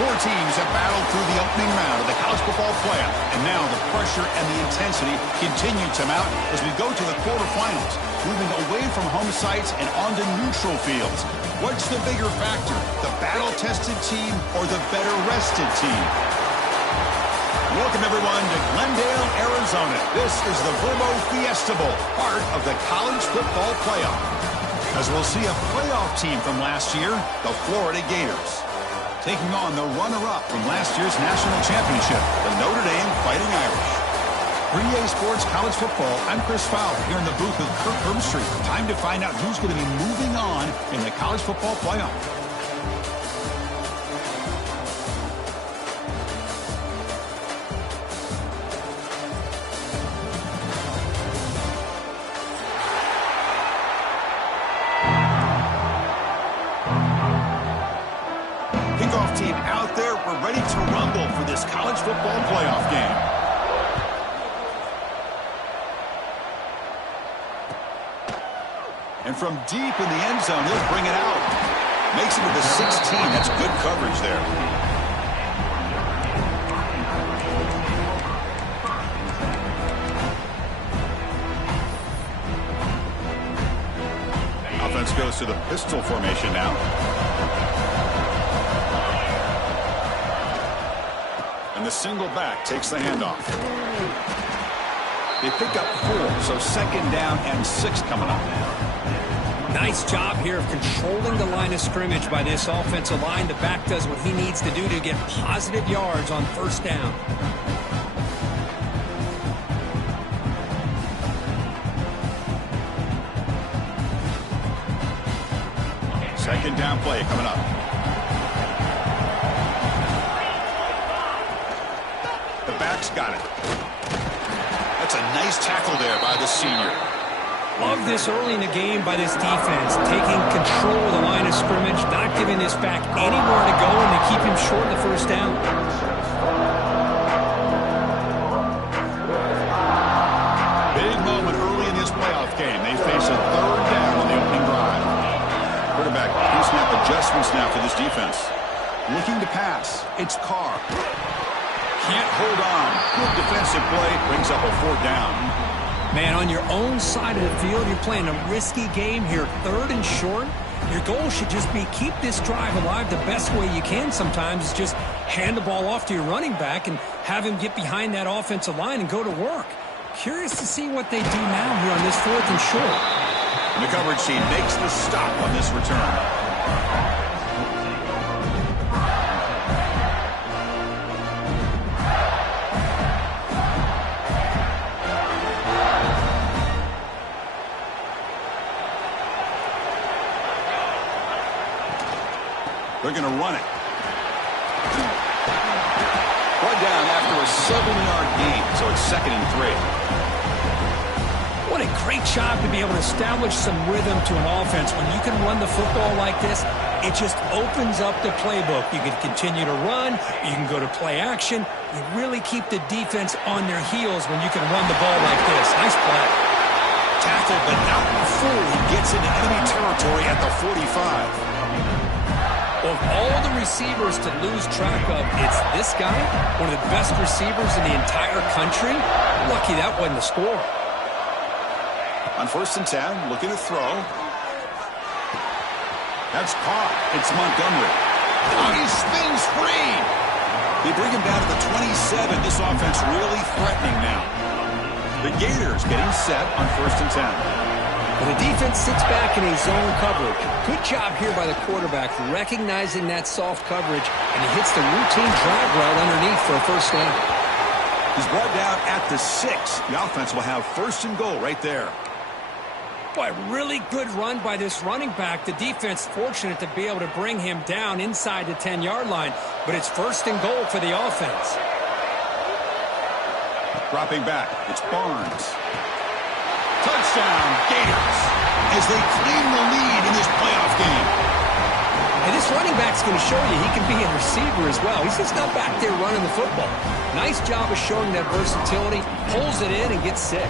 Four teams have battled through the opening round of the college football playoff, and now the pressure and the intensity continue to mount as we go to the quarterfinals, moving away from home sites and onto neutral fields. What's the bigger factor, the battle-tested team or the better-rested team? Welcome, everyone, to Glendale, Arizona. This is the Vrbo Fiesta Bowl, part of the college football playoff. As we'll see a playoff team from last year, the Florida Gators, taking on the runner-up from last year's national championship, the Notre Dame Fighting Irish. For EA Sports College Football, I'm Chris Fowler here in the booth with Kirk Herbstreit. Time to find out who's going to be moving on in the college football playoff. Kickoff team out there. We're ready to rumble for this college football playoff game. And from deep in the end zone, he'll bring it out. Makes it to the 16. That's good coverage there. Offense goes to the pistol formation now. And the single back takes the handoff. They pick up 4, so second down and 6 coming up. Nice job here of controlling the line of scrimmage by this offensive line. The back does what he needs to do to get positive yards on first down. Second down play coming up. The back's got it. That's a nice tackle there by the senior. Love this early in the game by this defense, taking control of the line of scrimmage, not giving this back anywhere to go, and they keep him short of the first down. Big moment early in this playoff game. They face a third down on the opening drive. Quarterback pre-snap adjustments now for this defense. Looking to pass. It's Carr. Can't hold on. Good defensive play. Brings up a 4th down. Man, on your own side of the field, you're playing a risky game here, 3rd and short. Your goal should just be keep this drive alive the best way you can sometimes is just hand the ball off to your running back and have him get behind that offensive line and go to work. Curious to see what they do now here on this 4th and short. And the coverage team makes the stop on this return. They're going to run it. Brought down after a 7-yard gain, so it's 2nd and 3. What a great job to be able to establish some rhythm to an offense. When you can run the football like this, it just opens up the playbook. You can continue to run. You can go to play action. You really keep the defense on their heels when you can run the ball like this. Nice play. Tackled, but not before he gets into enemy territory at the 45. Of all the receivers to lose track of, it's this guy, one of the best receivers in the entire country. Lucky that wasn't the score. On 1st and 10, looking to throw. That's caught. It's Montgomery. Oh, he spins free. They bring him down to the 27. This offense really threatening now. The Gators getting set on 1st and 10. Well, the defense sits back in a zone coverage. Good job here by the quarterback, recognizing that soft coverage, and he hits the routine drag route underneath for a first down. He's brought down at the 6. The offense will have 1st and goal right there. Boy, really good run by this running back. The defense fortunate to be able to bring him down inside the 10-yard line, but it's 1st and goal for the offense. Dropping back, it's Barnes. Touchdown, Gators, as they claim the lead in this playoff game. And this running back's going to show you he can be a receiver as well. He's just not back there running the football. Nice job of showing that versatility. Pulls it in and gets 6.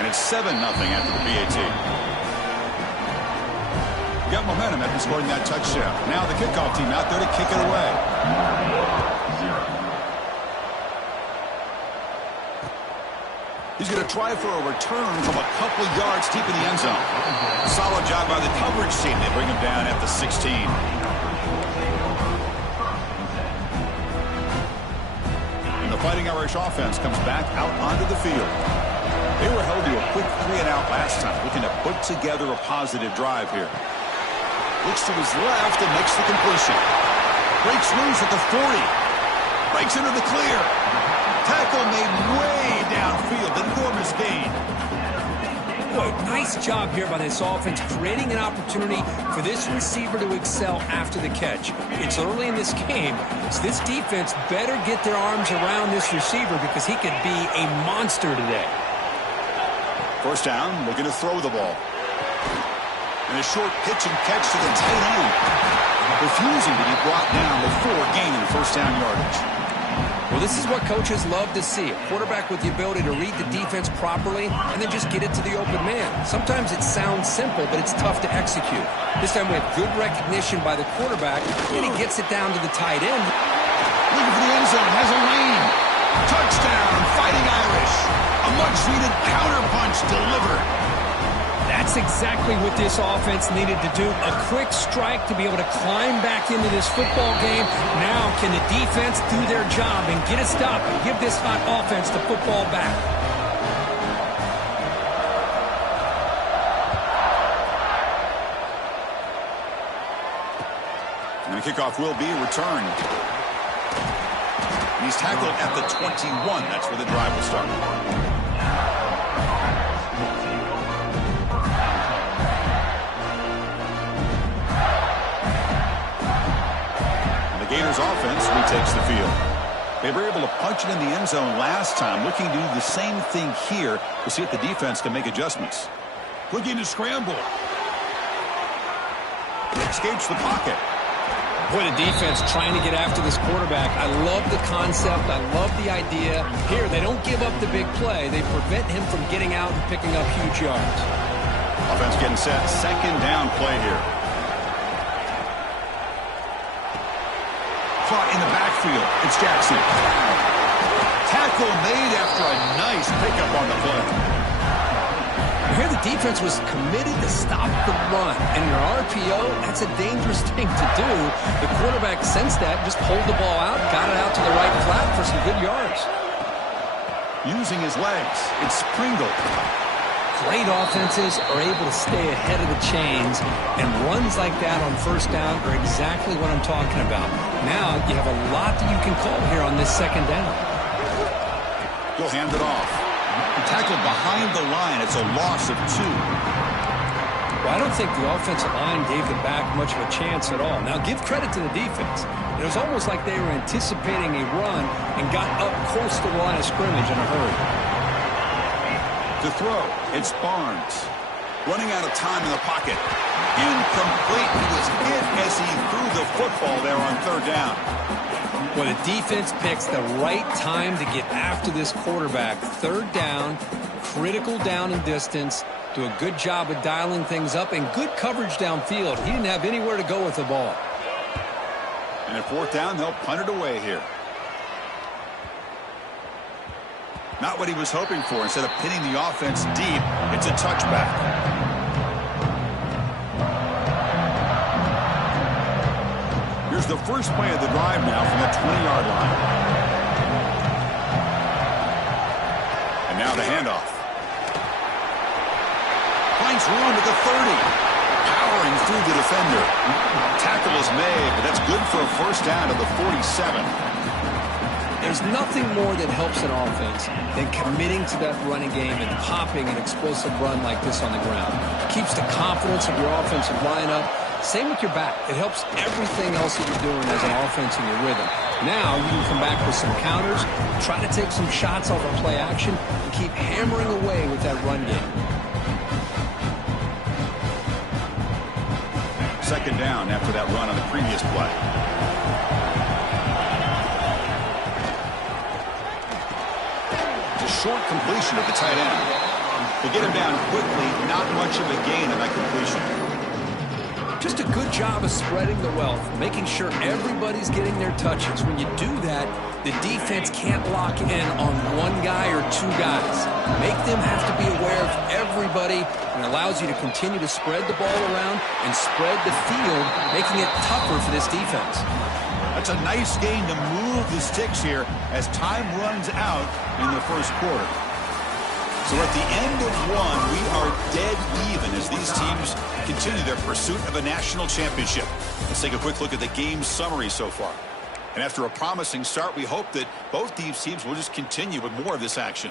And it's 7-0 after the PAT. Got momentum after scoring that touchdown. Now the kickoff team out there to kick it away. He's going to try for a return from a couple yards deep in the end zone. Solid job by the coverage team. They bring him down at the 16. And the Fighting Irish offense comes back out onto the field. They were held to a quick 3-and-out last time, looking to put together a positive drive here. Looks to his left and makes the completion. Breaks loose at the 40. Breaks into the clear. Tackle made way downfield. Enormous gain. Boy, nice job here by this offense, creating an opportunity for this receiver to excel after the catch. It's early in this game, so this defense better get their arms around this receiver because he could be a monster today. First down, looking to throw the ball. And a short pitch and catch to the tight end. Refusing to be brought down before gaining first down yardage. Well, this is what coaches love to see. A quarterback with the ability to read the defense properly and then just get it to the open man. Sometimes it sounds simple, but it's tough to execute. This time we have good recognition by the quarterback, and he gets it down to the tight end. Looking for the end zone, has a lane. Touchdown, Fighting Irish. A much-needed counter-punch delivered. That's exactly what this offense needed to do. A quick strike to be able to climb back into this football game. Now can the defense do their job and get a stop and give this hot offense the football back? And the kickoff will be returned. He's tackled at the 21. That's where the drive will start. Gators offense retakes the field. They were able to punch it in the end zone last time, looking to do the same thing here to see if the defense can make adjustments. Looking to scramble. Escapes the pocket. Boy, the defense trying to get after this quarterback. I love the concept. I love the idea. Here, they don't give up the big play. They prevent him from getting out and picking up huge yards. Offense getting set. Second down play here. In the backfield, it's Jackson. Tackle made after a nice pickup on the play. Here the defense was committed to stop the run. And in an RPO, that's a dangerous thing to do. The quarterback sensed that, just pulled the ball out, got it out to the right flat for some good yards. Using his legs, it's Pringle. Great offenses are able to stay ahead of the chains, and runs like that on first down are exactly what I'm talking about. Now you have a lot that you can call here on this second down. He'll hand it off. Tackled behind the line. It's a loss of 2. Well, I don't think the offensive line gave the back much of a chance at all. Now give credit to the defense. It was almost like they were anticipating a run and got up close to the line of scrimmage in a hurry. To throw, it's Barnes. Running out of time in the pocket. Incomplete. He was hit as he threw the football there on third down. Well, the defense picks the right time to get after this quarterback. Third down, critical down and distance. Do a good job of dialing things up and good coverage downfield. He didn't have anywhere to go with the ball. And at fourth down, they'll punt it away here. Not what he was hoping for. Instead of pinning the offense deep, it's a touchback. Here's the first play of the drive now from the 20-yard line. And now the handoff. Finds room at the 30. Powering through the defender. Tackle is made, but that's good for a first down to the 47. There's nothing more that helps an offense than committing to that running game and popping an explosive run like this on the ground. Keeps the confidence of your offensive lineup. Same with your back. It helps everything else that you're doing as an offense in your rhythm. Now you can come back with some counters, try to take some shots off of play action, and keep hammering away with that run game. Second down after that run on the previous play. Short completion of the tight end. They get him down quickly, not much of a gain in that completion. Just a good job of spreading the wealth, making sure everybody's getting their touches. When you do that, the defense can't lock in on one guy or two guys. Make them have to be aware of everybody, and allows you to continue to spread the ball around and spread the field, making it tougher for this defense. That's a nice gain to move the sticks here as time runs out in the first quarter. So at the end of one, we are dead even as these teams continue their pursuit of a national championship. Let's take a quick look at the game summary so far. And after a promising start, we hope that both these teams will just continue with more of this action.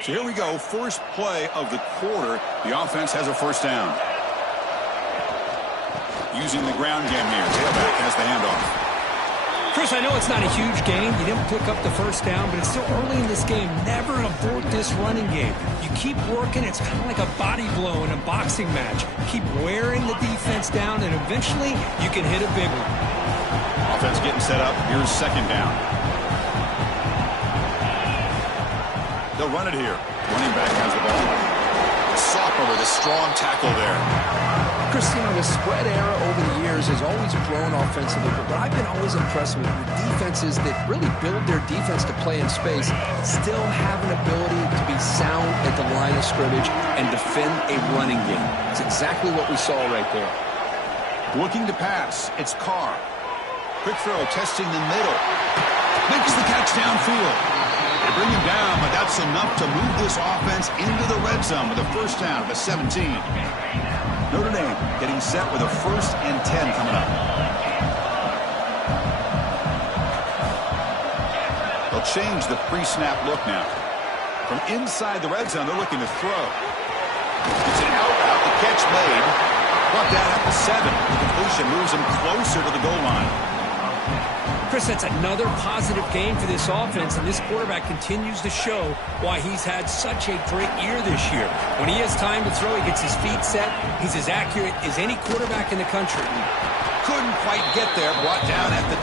So here we go, first play of the quarter. The offense has a first down. Using the ground game here. Tailback has the handoff. Chris, I know it's not a huge gain. You didn't pick up the first down, but it's still early in this game. Never abort this running game. You keep working. It's kind of like a body blow in a boxing match. Keep wearing the defense down, and eventually you can hit a big one. Offense getting set up. Here's second down. They'll run it here. Running back has the ball. Sophomore with a strong tackle there. Chris, you know, the spread era over the years has always grown offensively, but what I've been always impressed with the defenses that really build their defense to play in space still have an ability to be sound at the line of scrimmage and defend a running game. It's exactly what we saw right there. Looking to pass. It's Carr. Quick throw, testing the middle. Makes the catch downfield. They bring him down, but that's enough to move this offense into the red zone with a first down of the 17. Notre Dame getting set with a 1st and 10 coming up. They'll change the pre-snap look now. From inside the red zone, they're looking to throw. It's an out. The catch made. Brought down at the 7. The completion moves him closer to the goal line. Chris, that's another positive game for this offense, and this quarterback continues to show why he's had such a great year this year. When he has time to throw, he gets his feet set. He's as accurate as any quarterback in the country. Couldn't quite get there. Brought down at the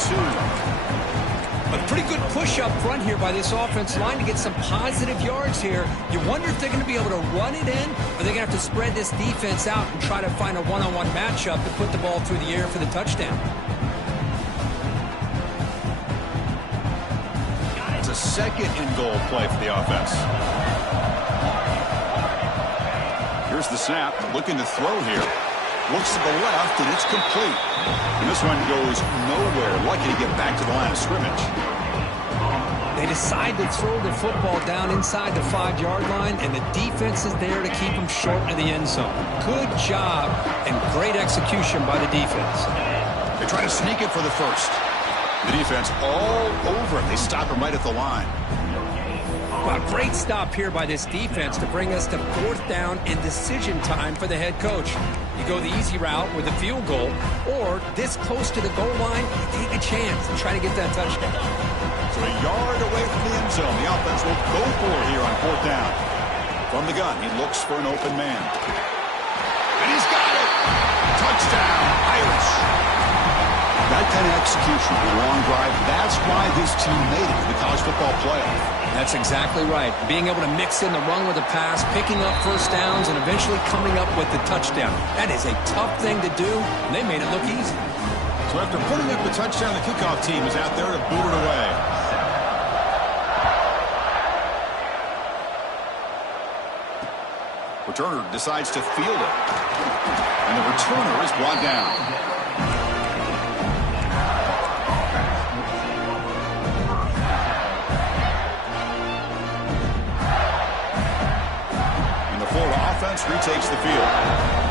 2. A pretty good push up front here by this offense line to get some positive yards here. You wonder if they're going to be able to run it in, or they're going to have to spread this defense out and try to find a one-on-one matchup to put the ball through the air for the touchdown. A second and goal play for the offense. Here's the snap, looking to throw here. Looks to the left, and it's complete. And this one goes nowhere. Lucky to get back to the line of scrimmage. They decide to throw the football down inside the 5-yard line, and the defense is there to keep them short of the end zone. Good job and great execution by the defense. They try to sneak it for the first. The defense all over it. They stop him right at the line. Well, great stop here by this defense to bring us to 4th down and decision time for the head coach. You go the easy route with a field goal, or this close to the goal line, you take a chance and try to get that touchdown. So a yard away from the end zone. The offense will go for it here on 4th down. From the gun, he looks for an open man. And he's got it! Touchdown, Irish! That kind of execution, a long drive, that's why this team made it to the college football playoff. That's exactly right. Being able to mix in the run with the pass, picking up first downs, and eventually coming up with the touchdown. That is a tough thing to do, and they made it look easy. So after putting up the touchdown, the kickoff team is out there to boot it away. Returner decides to field it. And the returner is brought down. Offense retakes the field.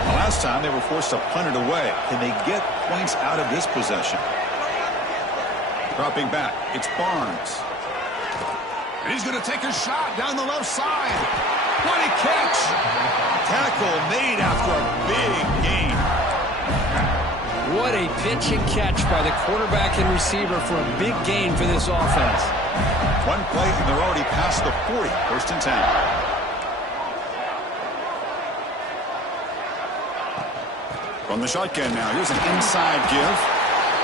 The last time they were forced to punt it away. Can they get points out of this possession? Dropping back, it's Barnes. And he's going to take a shot down the left side. What a catch! Tackle made after a big gain. What a pitch and catch by the quarterback and receiver for a big gain for this offense. One play and they're already past the 40. 1st and 10. From the shotgun now, here's an inside give.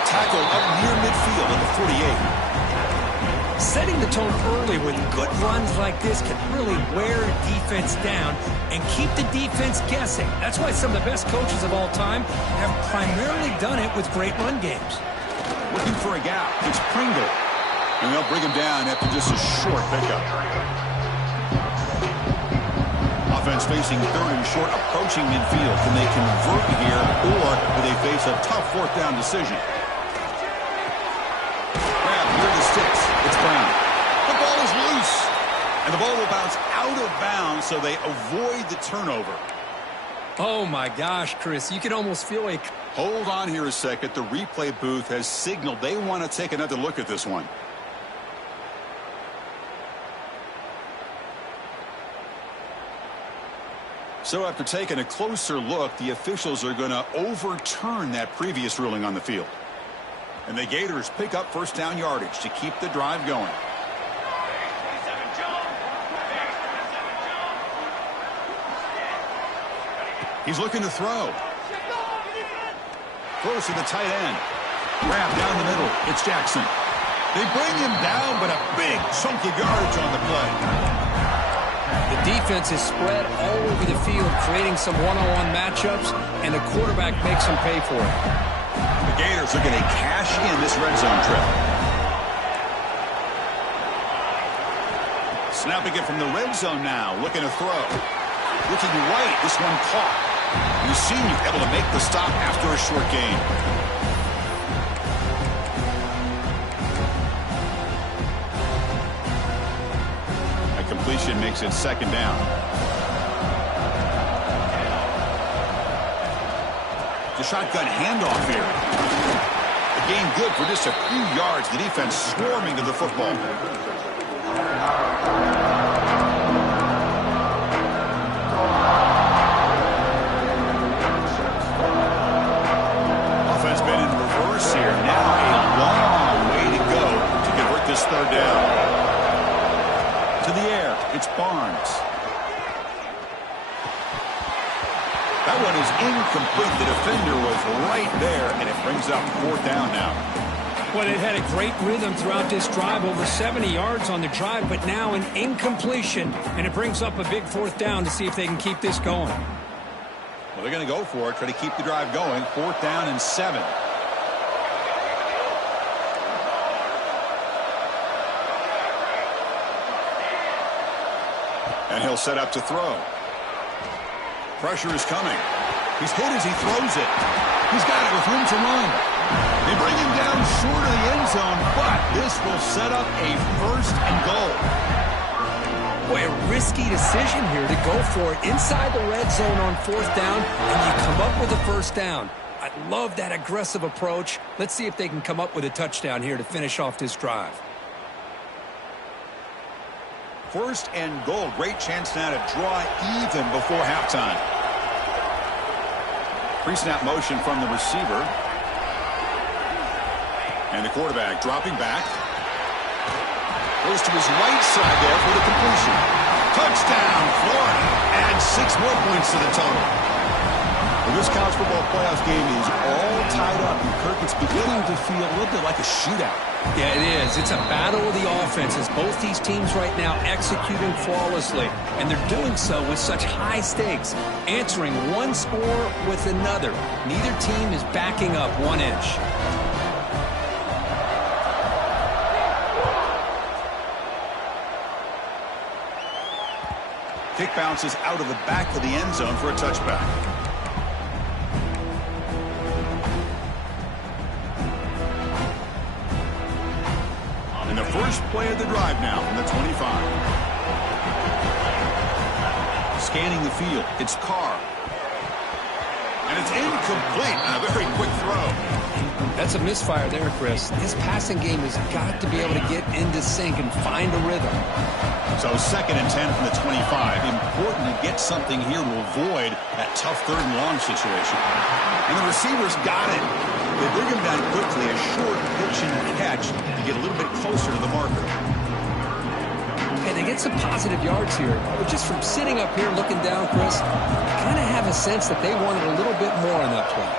Tackle up near midfield at the 48. Setting the tone early with good runs like this can really wear a defense down and keep the defense guessing. That's why some of the best coaches of all time have primarily done it with great run games. Looking for a gap. It's Pringle. And they'll bring him down after just a short pickup. Offense facing third and short, approaching midfield. Can they convert here, or will they face a tough fourth down decision? Grab near the sticks. It's Brown. The ball is loose. And the ball will bounce out of bounds, so they avoid the turnover. Oh, my gosh, Chris. You can almost feel a... Hold on here a second. The replay booth has signaled they want to take another look at this one. So after taking a closer look, the officials are going to overturn that previous ruling on the field. And the Gators pick up first down yardage to keep the drive going. He's looking to throw. Throws to the tight end. Grab down the middle. It's Jackson. They bring him down, but a big chunk of yardage on the play. The defense is spread all over the field, creating some one-on-one matchups, and the quarterback makes them pay for it. The Gators are going to cash in this red zone trip. Snapping it from the red zone now, looking to throw. Looking right, this one caught. The senior able to make the stop after a short gain. Completion makes it second down. The shotgun handoff here. A gain good for just a few yards. The defense swarming to the football. Offense been in reverse here. Now a long way to go to convert this third down. To the air, it's Barnes. That one is incomplete. The defender was right there, and it brings up fourth down now. Well, it had a great rhythm throughout this drive, over 70 yards on the drive, but now an incompletion, and it brings up a big fourth down to see if they can keep this going. Well, they're going to go for it, try to keep the drive going. Fourth down and 7. And he'll set up to throw. Pressure is coming. He's hit as he throws it. He's got it with room to run. They bring him down short of the end zone, but this will set up a first and goal. Boy, a risky decision here to go for it inside the red zone on fourth down, and you come up with a first down. I love that aggressive approach. Let's see if they can come up with a touchdown here to finish off this drive. First and goal. Great chance now to draw even before halftime. Pre-snap motion from the receiver. And the quarterback dropping back. Goes to his right side there for the completion. Touchdown, Florida. Adds 6 more points to the total. Well, this college football playoff game is all tied up. And Kirk, it's beginning to feel a little bit like a shootout. Yeah, it is. It's a battle of the offenses. Both these teams right now executing flawlessly, and they're doing so with such high stakes, answering one score with another. Neither team is backing up 1 inch. Kick bounces out of the back of the end zone for a touchback. And the first play of the drive now from the 25. Scanning the field, it's Carr. And it's incomplete. A very quick throw. That's a misfire there, Chris. This passing game has got to be able to get into sync and find a rhythm. So 2nd and 10 from the 25. Important to get something here to avoid that tough third and long situation. And the receivers got it. They bring him down quickly, a short pitch and catch to get a little bit closer to the marker. And they get some positive yards here. But just from sitting up here looking down, Chris, I kind of have a sense that they wanted a little bit more on that play.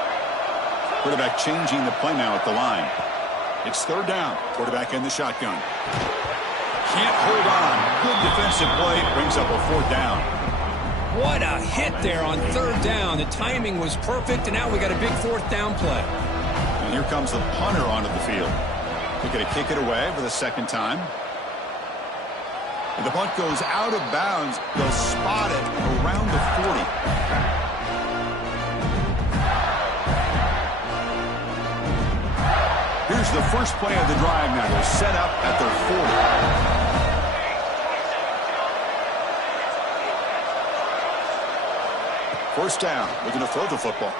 Quarterback changing the play now at the line. It's third down. Quarterback in the shotgun. Can't hold on. Good defensive play. Brings up a 4th down. What a hit there on 3rd down. The timing was perfect, and now we got a big 4th down play. And here comes the punter onto the field. They're going to kick it away for the 2nd time. And the punt goes out of bounds. They'll spot it around the 40. Here's the first play of the drive now. They're set up at their 40. First down. Looking to throw the football.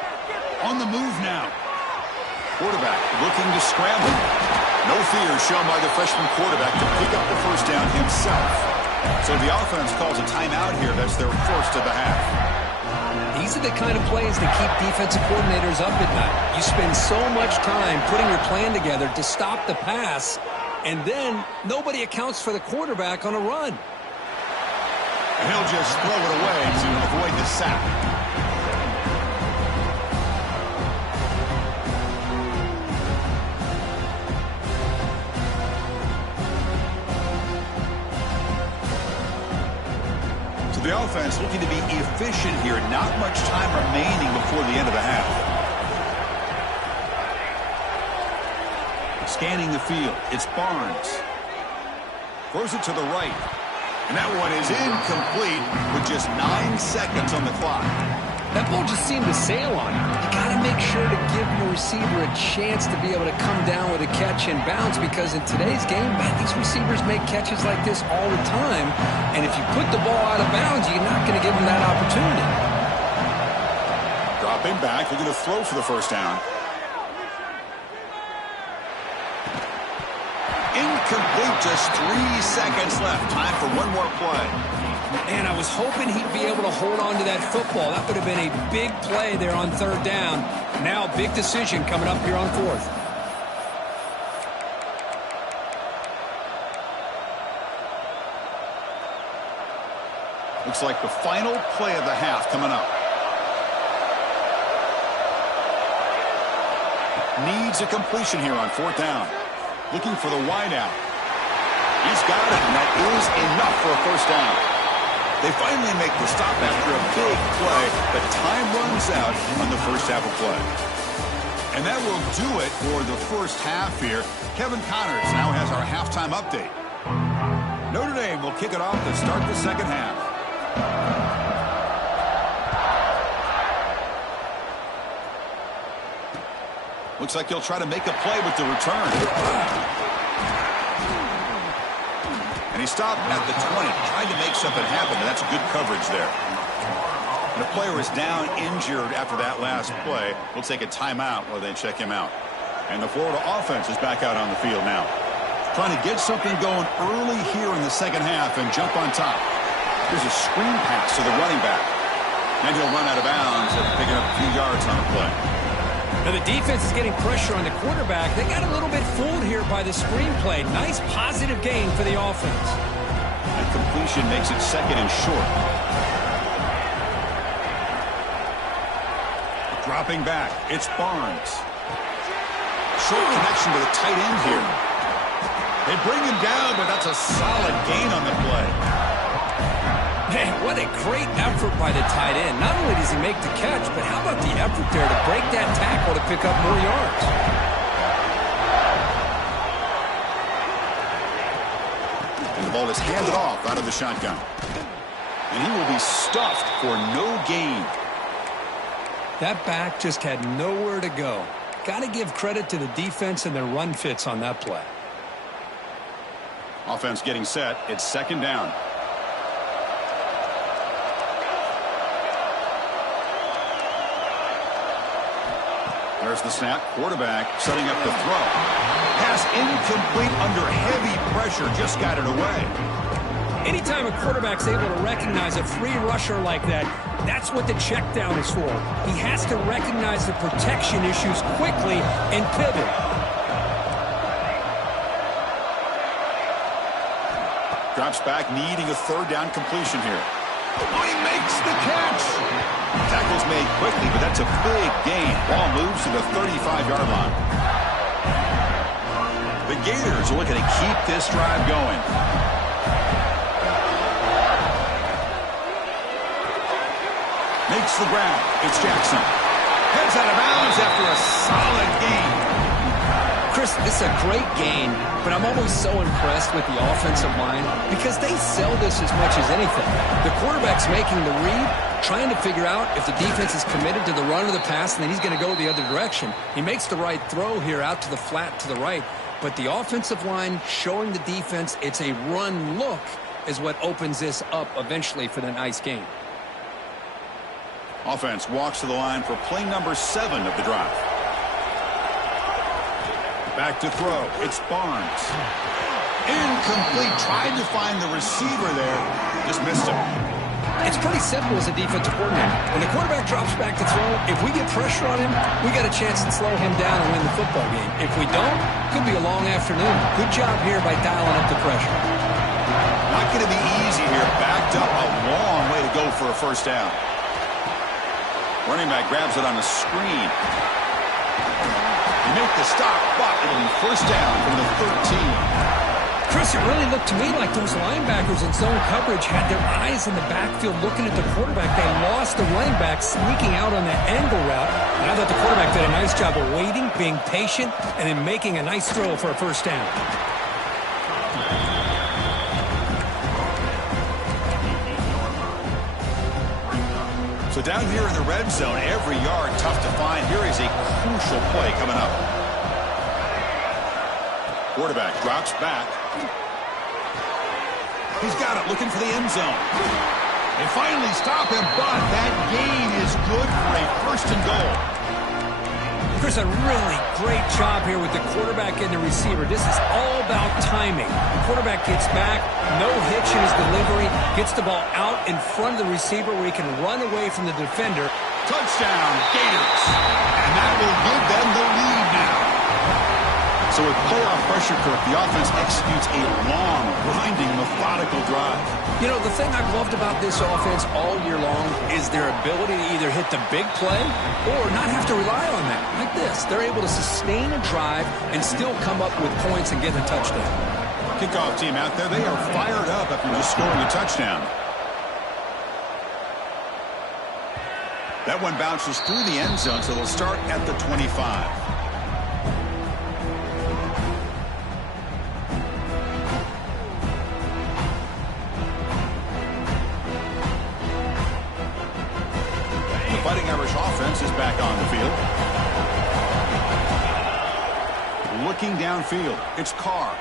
On the move now. Quarterback looking to scramble. No fear shown by the freshman quarterback to pick up the first down himself. So the offense calls a timeout here. That's their first of the half. These are the kind of plays that keep defensive coordinators up at night. You spend so much time putting your plan together to stop the pass, and then nobody accounts for the quarterback on a run. And he'll just throw it away to avoid the sack. The offense looking to be efficient here. Not much time remaining before the end of the half. Scanning the field. It's Barnes. Throws it to the right. And that one is incomplete with just 9 seconds on the clock. That ball just seemed to sail on him. You got to make sure to give your receiver a chance to be able to come down with a catch and bounce, because in today's game, man, these receivers make catches like this all the time. And if you put the ball out of bounds, you're not going to give them that opportunity. Dropping back, they're going to throw for the first down. Incomplete, just 3 seconds left. Time for one more play. Man, I was hoping he'd be able to hold on to that football. That would have been a big play there on 3rd down. Now, big decision coming up here on 4th. Looks like the final play of the half coming up. Needs a completion here on 4th down. Looking for the wideout. He's got it, and that is enough for a first down. They finally make the stop after a big play, but time runs out on the first half of play. And that will do it for the first half here. Kevin Connors now has our halftime update. Notre Dame will kick it off to start the second half. Looks like he'll try to make a play with the return. And he stopped at the 20, trying to make something happen, and that's good coverage there. And the player is down injured after that last play. We'll take a timeout while they check him out. And the Florida offense is back out on the field now. Trying to get something going early here in the second half and jump on top. Here's a screen pass to the running back. And he'll run out of bounds and picking up a few yards on the play. Now the defense is getting pressure on the quarterback. They got a little bit fooled here by the screenplay. Nice positive gain for the offense. And completion makes it 2nd and short. Dropping back, it's Barnes. Short connection to the tight end here. They bring him down, but that's a solid gain on the play. Man, what a great effort by the tight end. Not only does he make the catch, but how about the effort there to break that tackle to pick up more yards? And the ball is handed off out of the shotgun. And he will be stuffed for no gain. That back just had nowhere to go. Got to give credit to the defense and their run fits on that play. Offense getting set. It's 2nd down. There's the snap. Quarterback setting up the throw. Pass incomplete under heavy pressure. Just got it away. Anytime a quarterback's able to recognize a free rusher like that, that's what the check down is for. He has to recognize the protection issues quickly and pivot. Drops back, needing a 3rd down completion here. Oh, he makes the catch. Tackle's made quickly, but that's a big gain. Ball moves to the 35-yard line. The Gators are looking to keep this drive going. makes the grab. It's Jackson. Heads out of bounds after a solid gain. Chris, this is a great gain, but I'm always so impressed with the offensive line because they sell this as much as anything. The quarterback's making the read, trying to figure out if the defense is committed to the run or the pass, and then he's going to go the other direction. He makes the right throw here out to the flat to the right, but the offensive line showing the defense it's a run look is what opens this up eventually for the nice game. Offense walks to the line for play number 7 of the drive. Back to throw. It's Barnes. Incomplete. Tried to find the receiver there. Just missed him. It's pretty simple as a defensive coordinator. When the quarterback drops back to throw, if we get pressure on him, we got a chance to slow him down and win the football game. If we don't, could be a long afternoon. Good job here by dialing up the pressure. Not going to be easy here. Backed up a long way to go for a first down. Running back grabs it on the screen. Make the stop, but it'll be first down from the 13. Chris, it really looked to me like those linebackers in zone coverage had their eyes in the backfield looking at the quarterback. They lost the running back sneaking out on that angle route. And I thought the quarterback did a nice job of waiting, being patient, and then making a nice throw for a first down. So down here in the red zone, every yard tough to find. Here is a crucial play coming up. Quarterback drops back. He's got it, looking for the end zone. They finally stop him, but that gain is good for a first and goal. Chris, a really great job here with the quarterback and the receiver. This is all about timing. The quarterback gets back, no hitch in his delivery, gets the ball out in front of the receiver where he can run away from the defender. Touchdown, Gators. And that will give them the lead now. So with playoff pressure, Kirk, the offense executes a long, grinding, methodical drive. You know, the thing I've loved about this offense all year long is their ability to either hit the big play or not have to rely on that. Like this, they're able to sustain a drive and still come up with points and get a touchdown. Kickoff team out there, they are fired up after just scoring a touchdown. That one bounces through the end zone, so they'll start at the 25. Fighting Irish offense is back on the field. Looking downfield, it's Carr.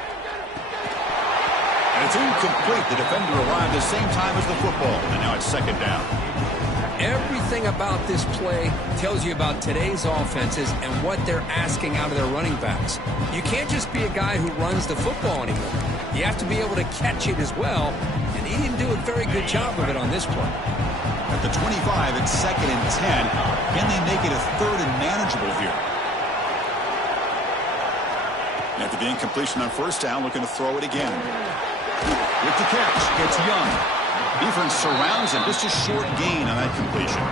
And it's incomplete. The defender arrived at the same time as the football, and now it's second down. Everything about this play tells you about today's offenses and what they're asking out of their running backs. You can't just be a guy who runs the football anymore. You have to be able to catch it as well, and he didn't do a very good job of it on this play. At the 25, it's second and 10. Can they make it a third and manageable here? After the incompletion on first down, looking to throw it again. With the catch, it's Young. Defense surrounds him. Just a short gain on that completion.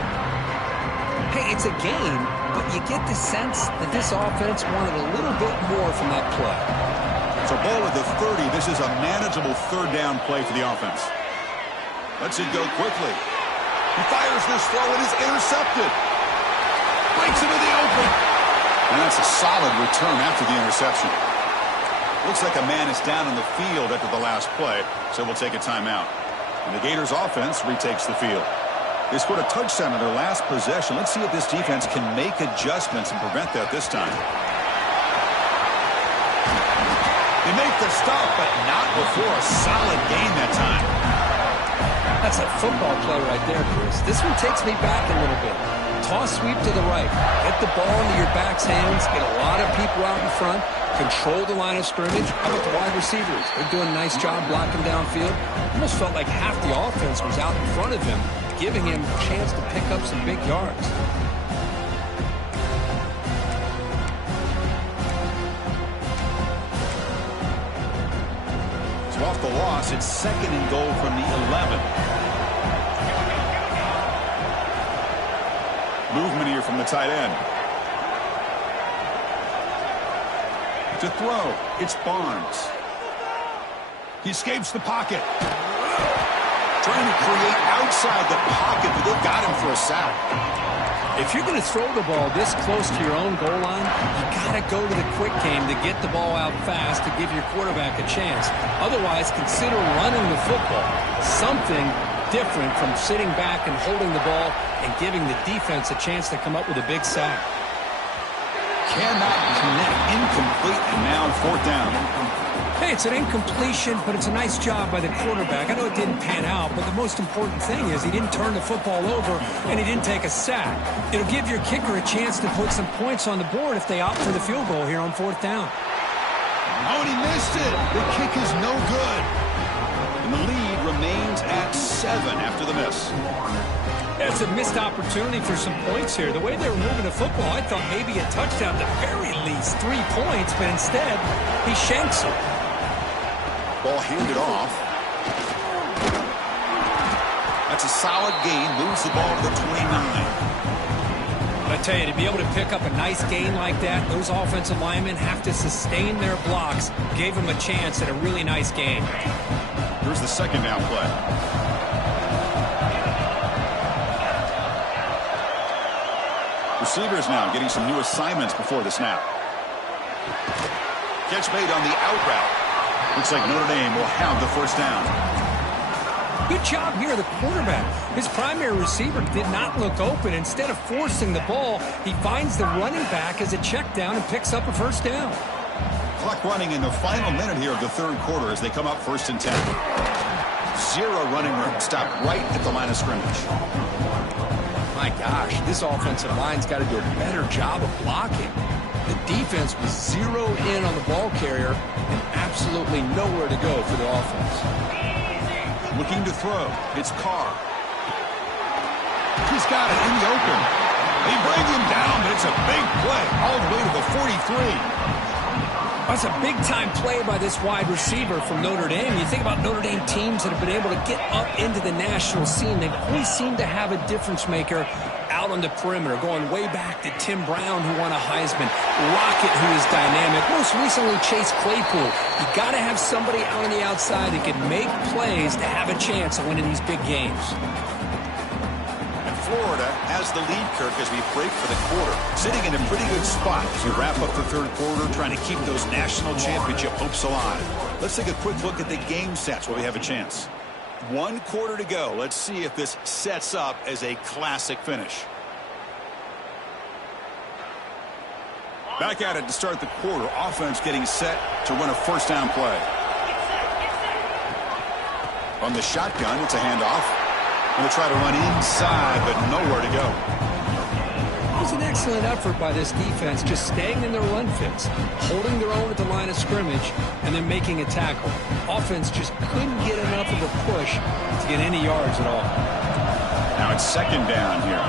Hey, it's a gain, but you get the sense that this offense wanted a little bit more from that play. So ball at the 30. This is a manageable third down play for the offense. Lets it go quickly. He fires this throw and is intercepted. Breaks into the open. And that's a solid return after the interception. Looks like a man is down in the field after the last play, so we'll take a timeout. And the Gators offense retakes the field. They scored a touchdown in their last possession. Let's see if this defense can make adjustments and prevent that this time. They make the stop, but not before a solid gain that time. That's a football play right there, Chris. This one takes me back a little bit. Toss sweep to the right. Get the ball into your back's hands. Get a lot of people out in front. Control the line of scrimmage. How about the wide receivers? They're doing a nice job blocking downfield. Almost felt like half the offense was out in front of him, giving him a chance to pick up some big yards. So off the loss, it's second and goal from the 11. Movement here from the tight end. To throw, it's Barnes. He escapes the pocket. trying to create outside the pocket, but they've got him for a sack. If you're going to throw the ball this close to your own goal line, you got to go to the quick game to get the ball out fast to give your quarterback a chance. Otherwise, consider running the football. Something different from sitting back and holding the ball and giving the defense a chance to come up with a big sack. Cannot connect. Incomplete, and now fourth down. Hey, it's an incompletion, but it's a nice job by the quarterback. I know it didn't pan out, but the most important thing is he didn't turn the football over and he didn't take a sack. It'll give your kicker a chance to put some points on the board if they opt for the field goal here on fourth down. Oh, and he missed it. The kick is no good. And the lead remains at 7 after the miss. It's a missed opportunity for some points here. The way they were moving the football, I thought maybe a touchdown, at the very least 3 points, but instead he shanks it. Ball handed off. That's a solid gain. Moves the ball to the 29. I tell you, to be able to pick up a nice gain like that, those offensive linemen have to sustain their blocks. Gave them a chance at a really nice gain. Here's the second down play. Receivers now getting some new assignments before the snap. Catch made on the out route. Looks like Notre Dame will have the first down. Good job here, the quarterback. His primary receiver did not look open. Instead of forcing the ball, he finds the running back as a check down and picks up a first down. Clock running in the final minute here of the third quarter as they come up 1st and 10. 0 running room. Stop right at the line of scrimmage. My gosh, this offensive line's got to do a better job of blocking. The defense was zeroed in on the ball carrier and absolutely nowhere to go for the offense. Looking to throw. It's Carr. He's got it in the open. They bring him down, but it's a big play all the way to the 43. That's a big-time play by this wide receiver from Notre Dame. You think about Notre Dame teams that have been able to get up into the national scene. They always seem to have a difference maker out on the perimeter, going way back to Tim Brown, who won a Heisman, Rocket, who is dynamic, most recently Chase Claypool. You got to have somebody out on the outside that can make plays to have a chance of winning these big games. Florida has the lead, Kirk, as we break for the quarter. Sitting in a pretty good spot as we wrap up the third quarter, trying to keep those national championship hopes alive. Let's take a quick look at the game sets while we have a chance. 1 quarter to go. Let's see if this sets up as a classic finish. Back at it to start the quarter. Offense getting set to run a first down play. On the shotgun, it's a handoff. Going to try to run inside, but nowhere to go. It was an excellent effort by this defense, just staying in their run fits, holding their own at the line of scrimmage, and then making a tackle. Offense just couldn't get enough of a push to get any yards at all. Now it's second down here.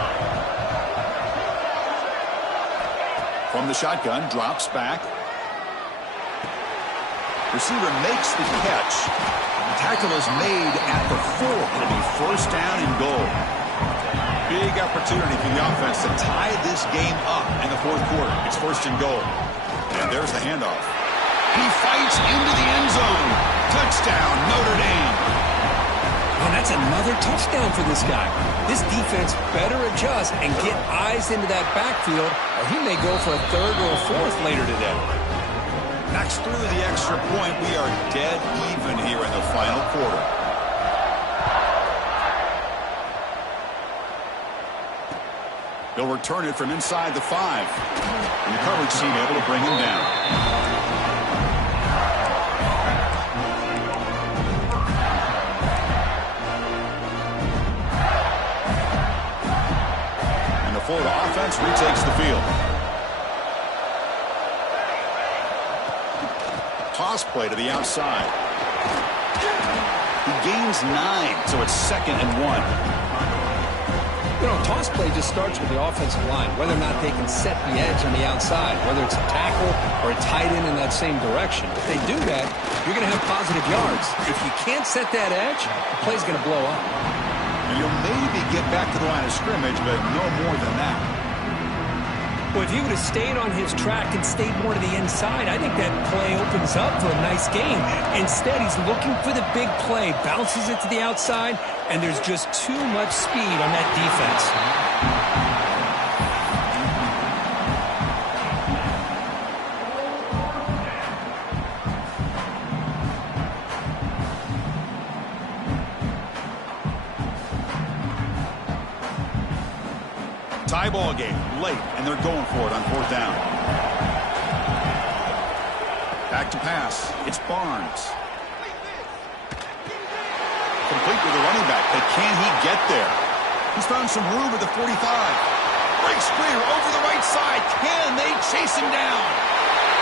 From the shotgun, drops back. Receiver makes the catch. Tackle is made at the 4. It'll be first down and goal. Big opportunity for the offense to tie this game up in the fourth quarter. It's first and goal. And there's the handoff. He fights into the end zone. Touchdown, Notre Dame. And that's another touchdown for this guy. This defense better adjust and get eyes into that backfield, or he may go for a third or a fourth later today. Knocks through the extra point. We are dead even here in the final quarter. They'll return it from inside the 5. And the coverage team able to bring him down. And the Florida offense retakes the field. Toss play to the outside. He gains 9, so it's 2nd and 1. You know, toss play just starts with the offensive line, whether or not they can set the edge on the outside, whether it's a tackle or a tight end in that same direction. If they do that, you're going to have positive yards. If you can't set that edge, the play's going to blow up. And you'll maybe get back to the line of scrimmage, but no more than that. Well, if he would have stayed on his track and stayed more to the inside, I think that play opens up for a nice game. Instead, he's looking for the big play, bounces it to the outside, and there's just too much speed on that defense. Tie ball game late, and they're going for it on 4th down. Back to pass. It's Barnes. Complete with the running back, but can he get there? He's found some room at the 45. Breaks clear over the right side. Can they chase him down?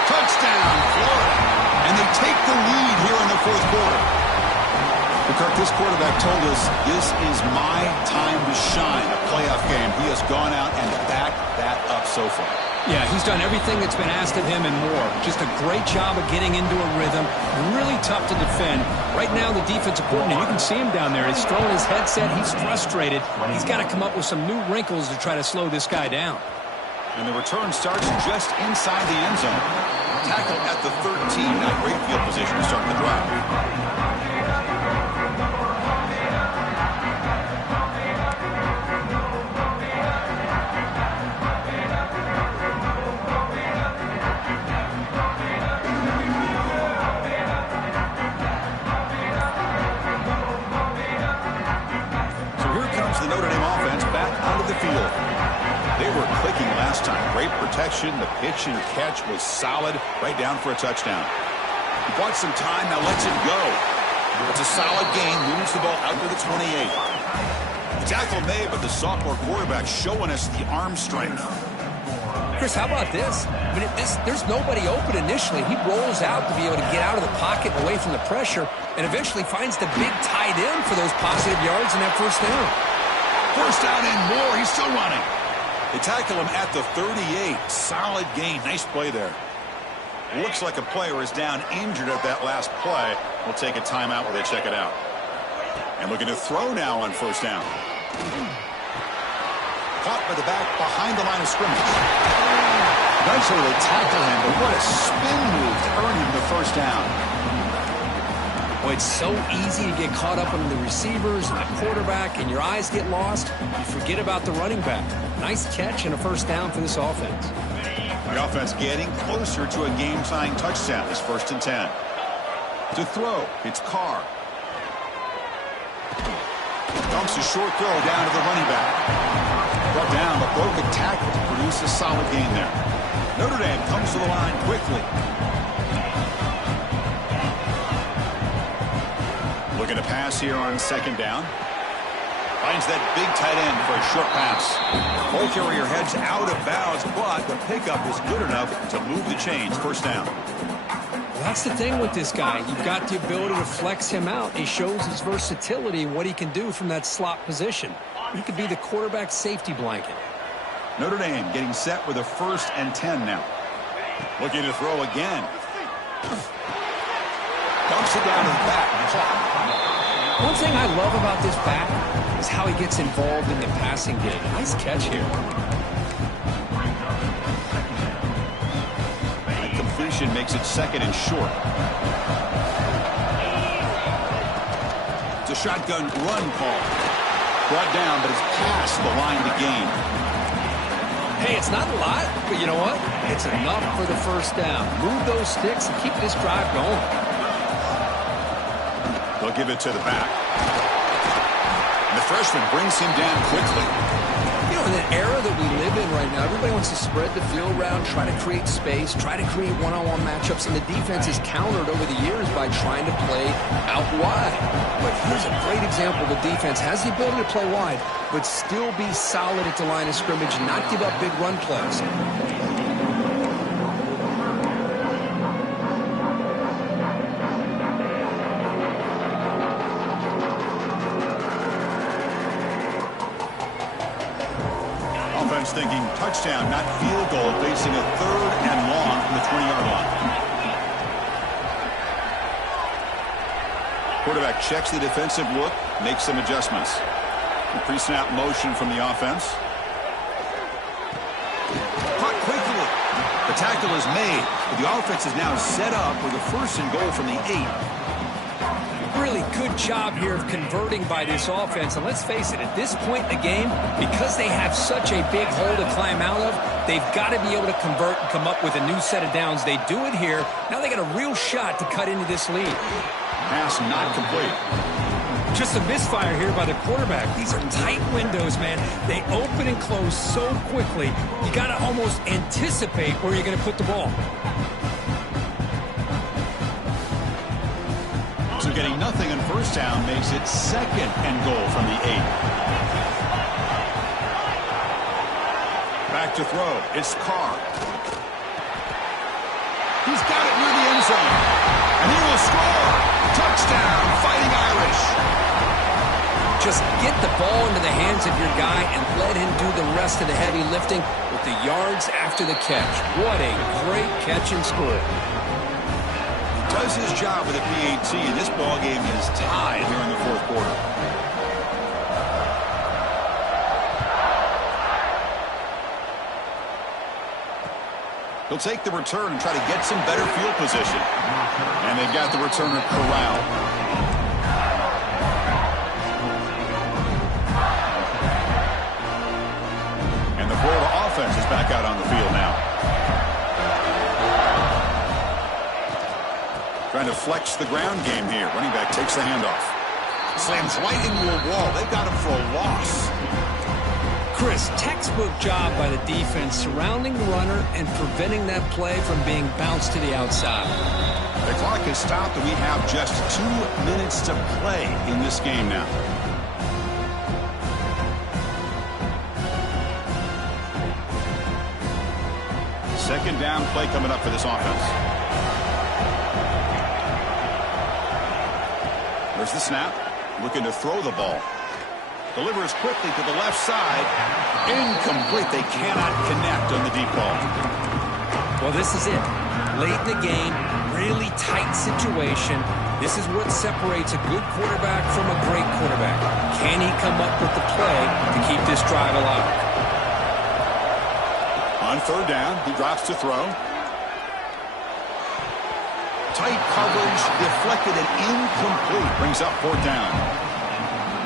Touchdown, Florida. And they take the lead here in the 4th quarter. Kirk, this quarterback told us this is my time to shine, a playoff game. He has gone out and backed that up so far. Yeah, he's done everything that's been asked of him and more. Just a great job of getting into a rhythm. Really tough to defend. Right now, the defensive coordinator, you can see him down there. He's throwing his headset. He's frustrated. He's got to come up with some new wrinkles to try to slow this guy down. And the return starts just inside the end zone. Tackle at the 13. Not great field position to start the drive. They were clicking last time. Great protection. The pitch and catch was solid. Right down for a touchdown. He bought some time. Now lets it go. It's a solid gain. Moves the ball out to the 28. The tackle made, but the sophomore quarterback showing us the arm strength. Chris, how about this? I mean, there's nobody open initially. He rolls out to be able to get out of the pocket and away from the pressure and eventually finds the big tight end for those positive yards in that 1st down. 1st down and more. He's still running. They tackle him at the 38. Solid gain. Nice play there. Looks like a player is down injured at that last play. We'll take a timeout while they check it out. And looking to throw now on 1st down. Caught by the back behind the line of scrimmage. Eventually they tackle him, but what a spin move to earn him the 1st down. Well, it's so easy to get caught up on the receivers and the quarterback, and your eyes get lost. You forget about the running back. Nice catch and a 1st down for this offense. The offense getting closer to a game-tying touchdown. It's 1st and 10. To throw, it's Carr. Dumps a short throw down to the running back. Brought down, but broke a tackle to produce a solid gain there. Notre Dame comes to the line quickly. Looking to pass here on 2nd down. Finds that big tight end for a short pass. Ball carrier heads out of bounds, but the pickup is good enough to move the chains. 1st down. Well, that's the thing with this guy. You've got the ability to flex him out. He shows his versatility and what he can do from that slot position. He could be the quarterback safety blanket. Notre Dame getting set with a 1st and 10 now. Looking to throw again. Dumps it down to the back. One thing I love about this back is how he gets involved in the passing game. Nice catch here. That completion makes it 2nd and short. It's a shotgun run call. Brought down, but it's past the line to gain. Hey, it's not a lot, but you know what? It's enough for the 1st down. Move those sticks and keep this drive going. They'll give it to the back. And the freshman brings him down quickly. You know, in the era that we live in right now, everybody wants to spread the field around, try to create space, try to create one-on-one matchups, and the defense is countered over the years by trying to play out wide. But here's a great example. The defense has the ability to play wide, but still be solid at the line of scrimmage and not give up big run plays. Thinking touchdown, not field goal, facing a 3rd and long from the 20-yard line. Quarterback checks the defensive look, makes some adjustments. The pre-snap motion from the offense. Caught The tackle is made, but the offense is now set up with a 1st and goal from the 8. Really good job here of converting by this offense. And let's face it, at this point in the game, because they have such a big hole to climb out of, they've got to be able to convert and come up with a new set of downs. They do it here. Now they got a real shot to cut into this lead. Pass not complete. Just a misfire here by the quarterback. These are tight windows, man. They open and close so quickly. You got to almost anticipate where you're going to put the ball. So getting nothing on 1st down makes it 2nd and goal from the 8. Back to throw. It's Carr. He's got it near the end zone. And he will score. Touchdown, Fighting Irish. Just get the ball into the hands of your guy and let him do the rest of the heavy lifting with the yards after the catch. What a great catch and score. Does his job with a PAT, and this ball game is tied here in the 4th quarter. He'll take the return and try to get some better field position. And they've got the returner corralled. And the Florida offense is back out on the field now. Trying to flex the ground game here. Running back takes the handoff. Slams right into a wall. They've got him for a loss. Chris, textbook job by the defense surrounding the runner and preventing that play from being bounced to the outside. The clock has stopped and we have just 2 minutes to play in this game now. Second down play coming up for this offense. There's the snap. Looking to throw the ball. Delivers quickly to the left side. Incomplete. They cannot connect on the deep ball. Well, this is it. Late in the game, really tight situation. This is what separates a good quarterback from a great quarterback. Can he come up with the play to keep this drive alive? On 3rd down, he drops to throw. Tight coverage, deflected and incomplete. Brings up 4th down.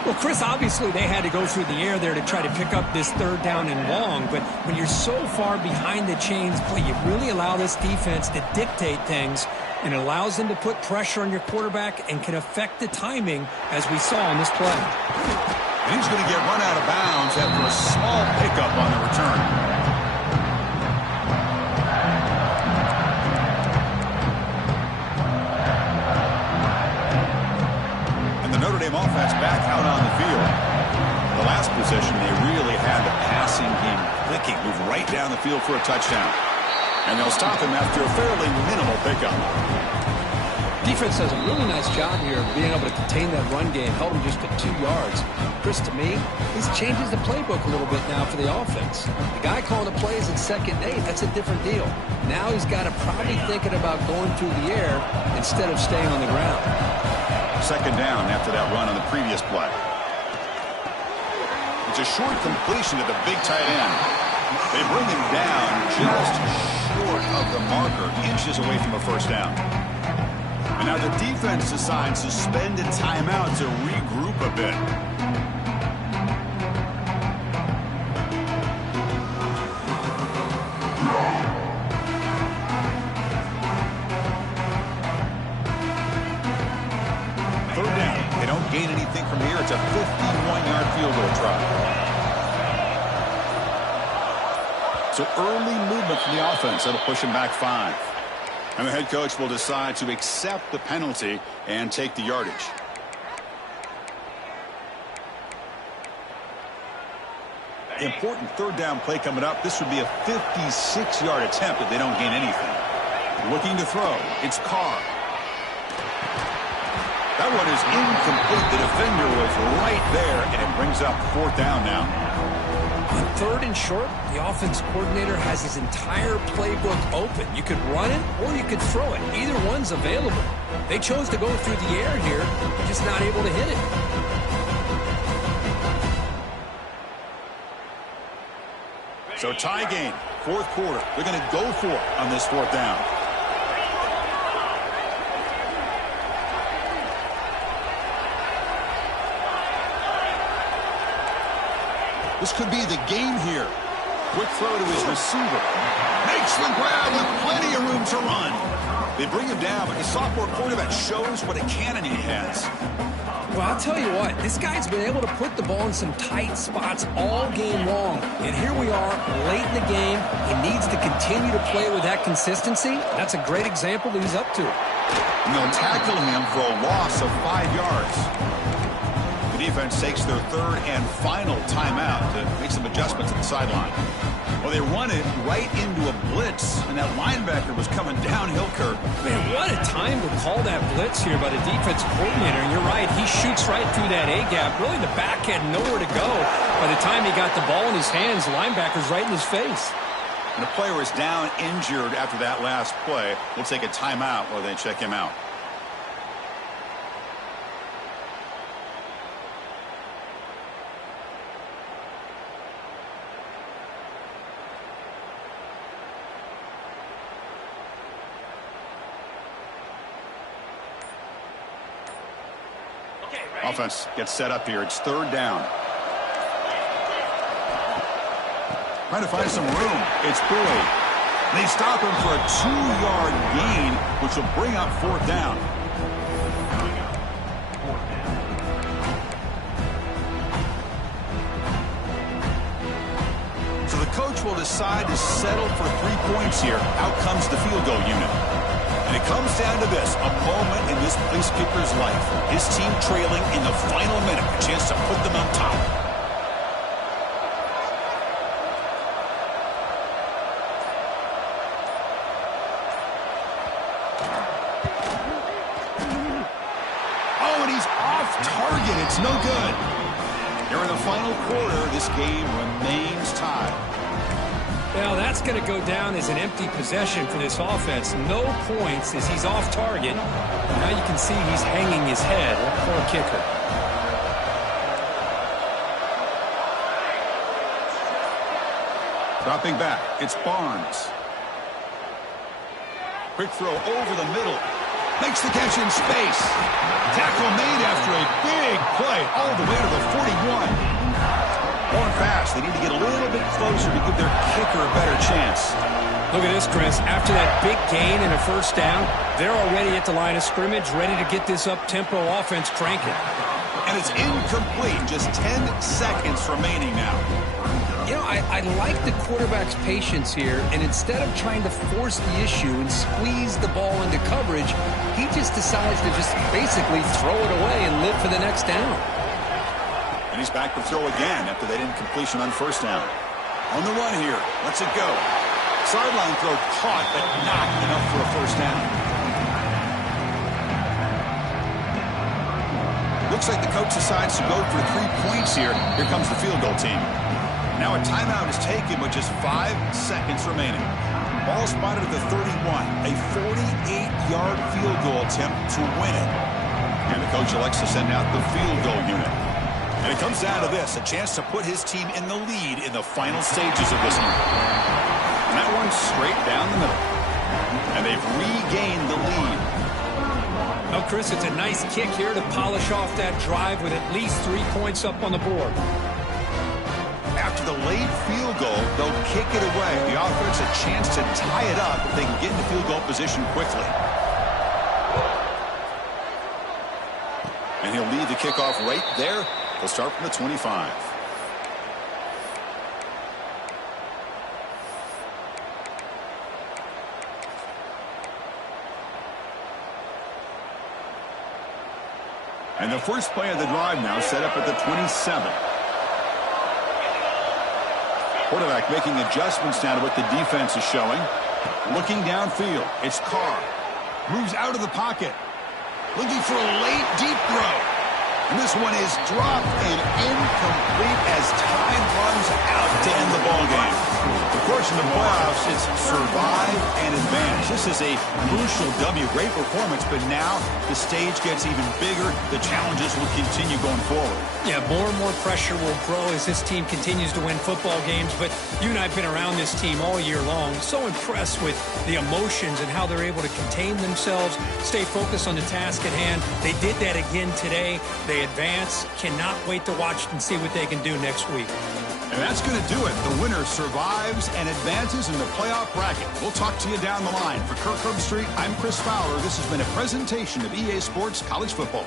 Well, Chris, obviously they had to go through the air there to try to pick up this 3rd down and long. But when you're so far behind the chains, boy, you really allow this defense to dictate things. And it allows them to put pressure on your quarterback and can affect the timing, as we saw in this play. And he's going to get run out of bounds after a small pickup on the return. Notre Dame offense back out on the field. The last possession, they really had the passing game clicking, move right down the field for a touchdown. And they'll stop him after a fairly minimal pickup. Defense does a really nice job here of being able to contain that run game, held him just at 2 yards. Chris, to me, this changes the playbook a little bit now for the offense. The guy calling the plays at 2nd and 8, that's a different deal. Now he's got to probably thinking about going through the air instead of staying on the ground. 2nd down after that run on the previous play. It's a short completion to the big tight end. They bring him down just short of the marker, inches away from a 1st down. And now the defense decides to spend a timeout to regroup a bit. Gain anything from here. It's a 51-yard field goal try. So early movement from the offense. That'll push him back 5. And the head coach will decide to accept the penalty and take the yardage. Important 3rd down play coming up. This would be a 56-yard attempt if they don't gain anything. Looking to throw. It's Carr. That one is incomplete. The defender was right there, and it brings up 4th down now. On 3rd and short, the offense coordinator has his entire playbook open. You could run it or you could throw it. Either one's available. They chose to go through the air here, just not able to hit it. So tie game, fourth quarter. They're going to go for it on this fourth down. This could be the game here. Quick throw to his receiver. Makes the grab with plenty of room to run. They bring him down, but the sophomore quarterback shows what a cannon he has. Well, I'll tell you what, this guy's been able to put the ball in some tight spots all game long. And here we are, late in the game. He needs to continue to play with that consistency. That's a great example that he's up to. And they'll tackle him for a loss of 5 yards. The defense takes their third and final timeout to make some adjustments at the sideline. Well, they run it right into a blitz, and that linebacker was coming downhill, Kurt. Man, what a time to call that blitz here by the defensive coordinator. And you're right, he shoots right through that A-gap. Really, the back had nowhere to go. By the time he got the ball in his hands, the linebacker's right in his face. And the player is down injured after that last play. We'll take a timeout while they check him out. Offense gets set up here. It's third down. Trying to find some room. It's Boyd. They stop him for a 2-yard gain, which will bring up fourth down. So the coach will decide to settle for 3 points here. Out comes the field goal unit. And it comes down to this, a moment in this place kicker's life. His team trailing in the final minute, a chance to put them on top. Oh, and he's off target. It's no good. Here in the final quarter, this game remains tied. Well, that's going to go down as an empty possession for this offense. No points as he's off target. Now you can see he's hanging his head. Poor kicker. Dropping back, it's Barnes. Quick throw over the middle. Makes the catch in space. Tackle made after a big play all the way to the 41. Going fast. They need to get a little bit closer to give their kicker a better chance. Look at this, Chris. After that big gain and a first down, they're already at the line of scrimmage, ready to get this up-tempo offense cranking. And it's incomplete. Just 10 seconds remaining now. You know, I like the quarterback's patience here, and instead of trying to force the issue and squeeze the ball into coverage, he just decides to just basically throw it away and live for the next down. And he's back to throw again after that incompletion on first down. On the run here. Lets it go. Sideline throw caught, but not enough for a first down. Looks like the coach decides to go for 3 points here. Here comes the field goal team. Now a timeout is taken with just 5 seconds remaining. Ball spotted at the 31. A 48-yard field goal attempt to win it. And the coach elects to send out the field goal unit. And it comes down to this, a chance to put his team in the lead in the final stages of this one. And that one's straight down the middle. And they've regained the lead. Well, Chris, it's a nice kick here to polish off that drive with at least 3 points up on the board. After the late field goal, they'll kick it away. The offense a chance to tie it up if they can get into field goal position quickly. And he'll lead the kickoff right there. They'll start from the 25. And the first play of the drive now set up at the 27. Quarterback making adjustments now to what the defense is showing. Looking downfield. It's Carr. Moves out of the pocket. Looking for a late deep throw. And this one is dropped and incomplete as time runs out to end the ball game. Of course, in the playoffs, it's survive and advance. This is a crucial W. Great performance, but now the stage gets even bigger. The challenges will continue going forward. Yeah, more and more pressure will grow as this team continues to win football games. But you and I have been around this team all year long. So impressed with the emotions and how they're able to contain themselves, stay focused on the task at hand. They did that again today. They advance. Cannot wait to watch and see what they can do next week. And that's going to do it. The winner survives and advances in the playoff bracket. We'll talk to you down the line. For Kirk Herbstreit, I'm Chris Fowler. This has been a presentation of EA Sports College Football.